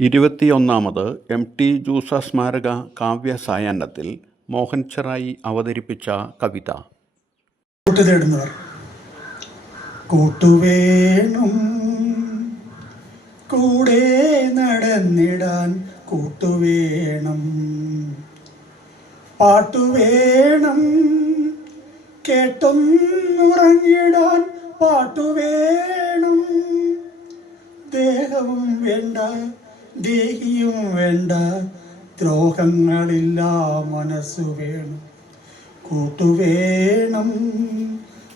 ഇരുപത്തിയൊന്നാമത് M T Jose സ്മാരക കാവ്യ സായാഹ്നത്തിൽ മോഹൻ ചെറായി അവതരിപ്പിച്ച കവിത. കൂട്ടു തേടുന്നവർ. കൂട്ടുവേണം. കൂടെ നടന്നിടാൻ കൂട്ടുവേണം. പാട്ടുവേണം. കേട്ടൊന്നുറങ്ങിടാൻ പാട്ടുവേണം. ദേഹവും വേണ്ട ദേഹിയും വേണ്ട. ദ്രോഹങ്ങളില്ല മനസ്സു വേണം. കൂട്ടുവേണം.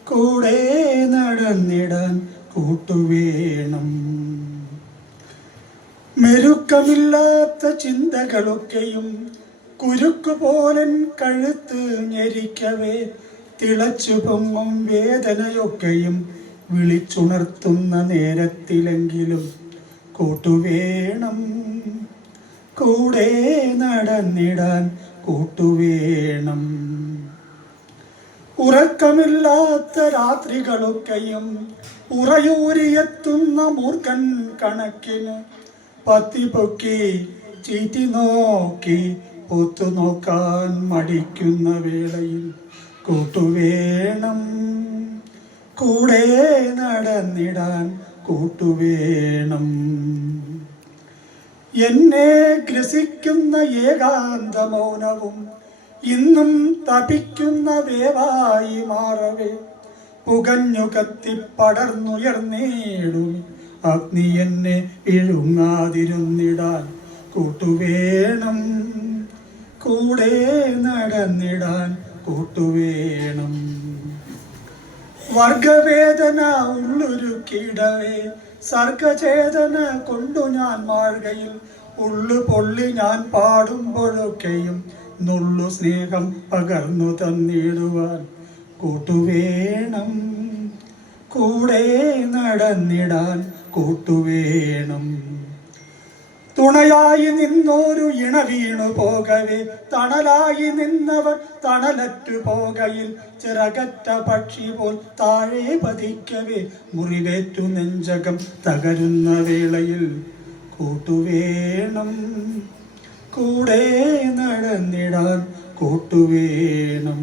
കൂടെ നടന്നിടാൻ കൂട്ടുവേണം. മെരുക്കമില്ലാത്ത ചിന്തകളൊക്കെയും കുരുക്കുപോലൻ കഴുത്ത് ഞെരിക്കവേ. തിളച്ചു പൊങ്ങും വേദനയൊക്കെയും വിളിച്ചുണർത്തുന്ന നേരത്തിലെങ്കിലും കൂട്ടുവേണം. കൂടെ നടന്നിടാൻ കൂട്ടുവേണം. ഉറക്കമില്ലാത്ത രാത്രികളൊക്കെയും ഉറയൂരിയെത്തുന്ന മൂർഖൻ കണക്കിന് പത്തി പൊക്കി ചീറ്റി നോക്കി ഒത്തു നോക്കാൻ മടിക്കുന്ന വേളയിൽ കൂട്ടുവേണം. കൂടെ നടന്നിടാൻ കൂട്ടുവേണം. എന്നെ ഗ്രസിക്കുന്ന ഏകാന്ത മൗനവും ഇന്നും തപിക്കുന്ന വേവായി മാറവേ. പുകഞ്ഞു കത്തി പടർന്നുയർന്നേടും. അഗ്നി എന്നെ ഇഴുങ്ങാതിരുന്നിടാൻ കൂട്ടുവേണം. കൂടെ നടന്നിടാൻ കൂട്ടുവേണം. വർഗവേദന ഉള്ളൊരു കീടവേ സർഗചേതന കൊണ്ടു ഞാൻ മാഴുകയിൽ. ഉള്ളു പൊള്ളി ഞാൻ പാടുമ്പോഴൊക്കെയും നുള്ളു സ്നേഹം പകർന്നു തന്നിടുവാൻ. കൂട്ടുവേണം കൂടെ നടന്നിടാൻ കൂട്ടുവേണം. തുണയായി നിന്നൊരു ഇണ വീണു പോകവേ. തണലായി നിന്നവർ തണലറ്റു പോകയിൽ. ചിറകറ്റ പക്ഷി പോൽ താഴെ പതിക്കവേ. മുറിവേറ്റു നെഞ്ചകം തകരുന്ന വേളയിൽ. കൂട്ടുവേണം. കൂടെ നടന്നിടാൻ കൂട്ടുവേണം.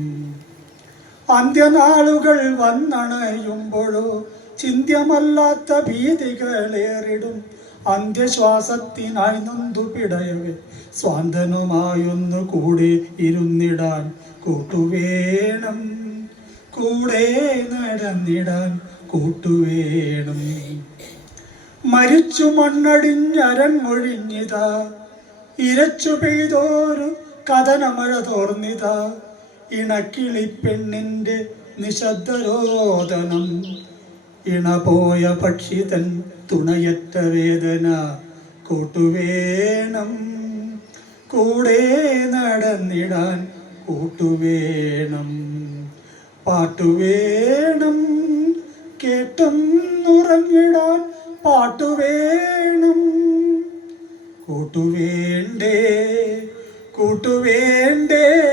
അന്ത്യനാളുകൾ വന്നണയുമ്പോഴോ ചിന്തമല്ലാത്ത ഭീതികളേറിടും അന്ത്യശ്വാസത്തിനായി നൊന്തു പിടയവേ സ്വാന്തനുമായൊന്നു കൂടെ ഇരുന്നിടാൻ കൂട്ടുവേണം. കൂടെ നടന്നിടാൻ കൂട്ടുവേണം. മരിച്ചു മണ്ണടിഞ്ഞരങ്ങൊഴിഞ്ഞിതാ ഇരച്ചു പെയ്തോരു കഥനമഴ തോർന്നിതാ ഇണക്കിളി പെണ്ണിന്റെ നിശബ്ദരോദനം. ഇണ പോയ പക്ഷി തൻ തുണയറ്റ വേദന കൂട്ടുവേണം. കൂടെ നടന്നിടാൻ കൂട്ടുവേണം. പാട്ടുവേണം. കേട്ടൊന്നുറങ്ങിടാൻ പാട്ടുവേണം. കൂട്ടുവേണ്ടേ കൂട്ടുവേണ്ടേ.